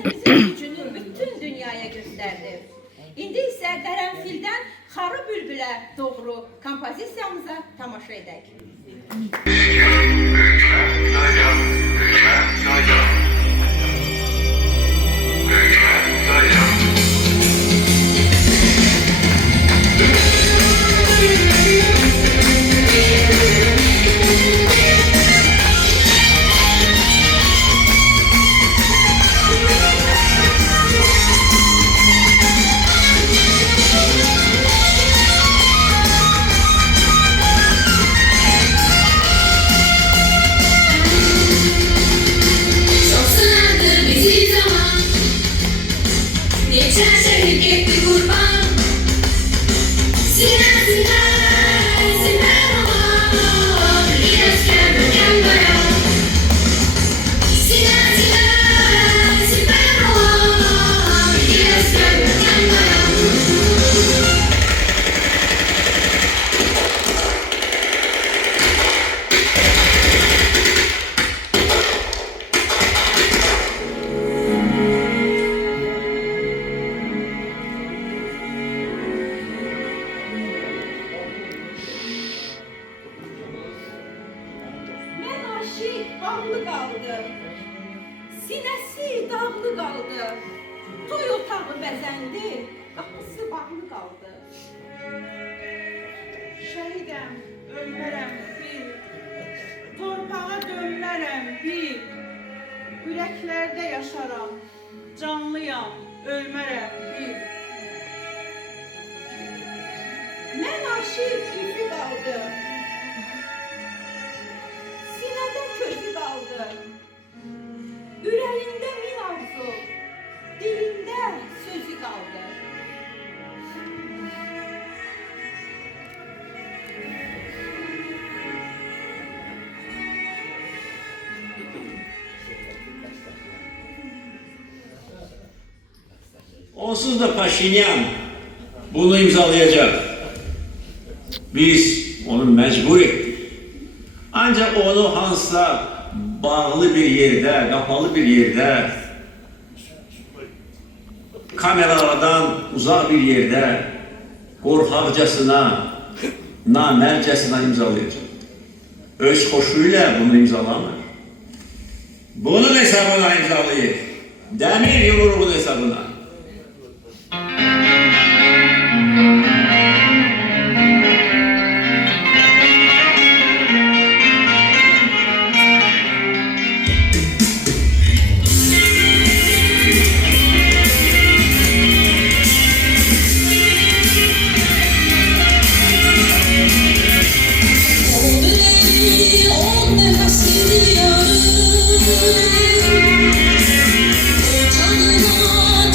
Səsimizin gücünü bütün dünyaya göstərdi. İndi isə Qərənfildən Xarı Bülbülə doğru kompozisiyamıza tamaşa edək. Bağlı qaldı, sinəsi dağlı qaldı, toy otağı bəzəndi, qapısı bağlı qaldı. Şəhidəm, ölmərəm bir, torpağa dönmərəm bir, ürəklərdə yaşaram, canlıyam, ölmərəm bir. Mən aşiq ifi qaldı, sinədə közü qaldı, ürəyində min arzu, dilində sözü qaldı. Onsuz da Paşinyan bunu imzalayacak. Biz onu mecbur ettik. Ancak onu hansısa bağlı bir yerde, kapalı bir yerde, kameralardan uzak bir yerde, korkakcasına, namercesine imzalayacak. Öz hoşuyla bunu imzalamır. Bunun hesabına imzalayır. Demir yumruğun hesabına. Canına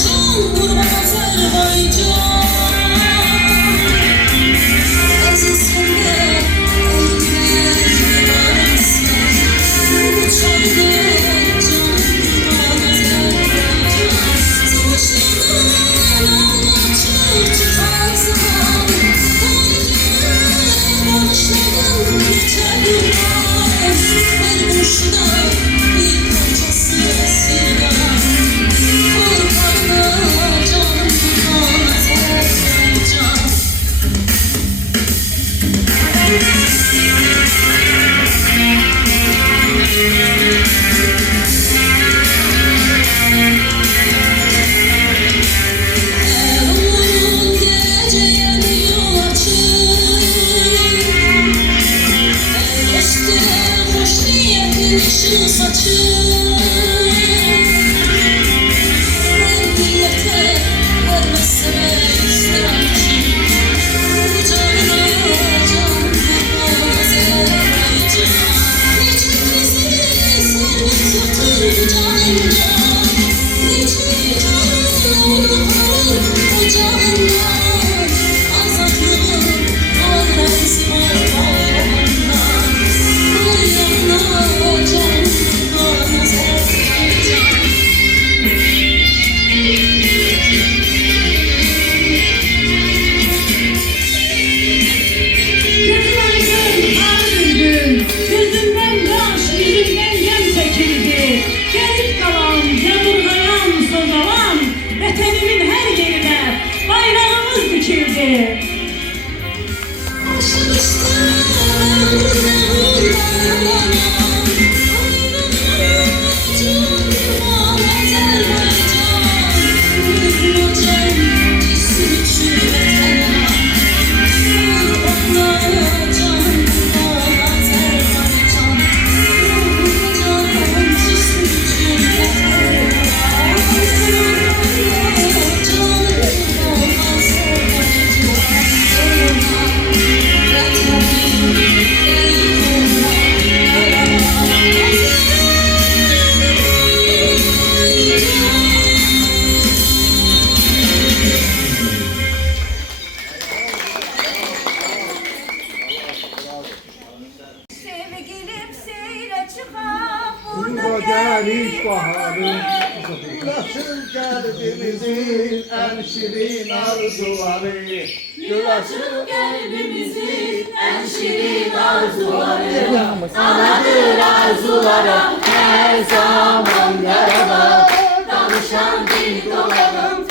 açır kalbimizin en şirin arzuları. Gül açır Kalbimizin en şirin arzuları. Anadır arzulara her zaman merhaba. Danışan dil dolanım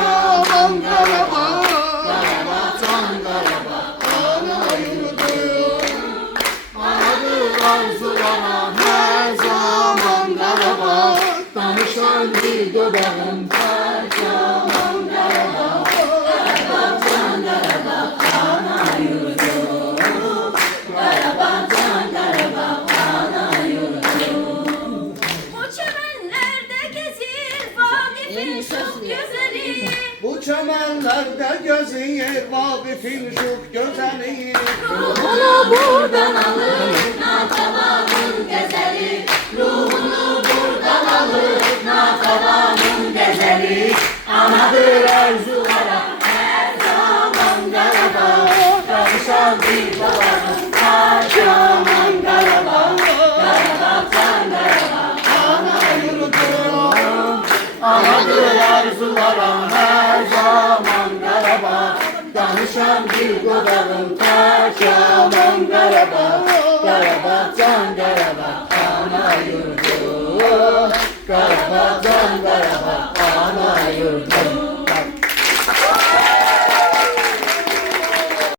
Aman Karabağ, Karabağ'dan Karabağ, ana yurdum. Anadır arzulara her zaman Karabağ. Danışan bir dudağım parçamam Karabağ. Karabağ'dan Karabağ ana yurdum. Karabağ'dan Karabağ ana yurdum. O çemenlerde gezir Vakif'in çok güzeli. Bu çemenlerde gözüyor Vakif'in şu gözeli. Ruhunu buradan alır Natava'nın gezeli. Ruhunu buradan alır Natava'nın gezeli. Anadır arzulara her zaman Karabağ. Karışan bir babanın parçaman Karabağ. Karabağ'dan Karabağ Ana yurdum, anadır arzulara her zaman Karabağ. Danışan bir dudağım parçamam Karabağ. Karabağ'dan Karabağ, ana yurdum. Karabağ'dan Karabağ, ana yurdum.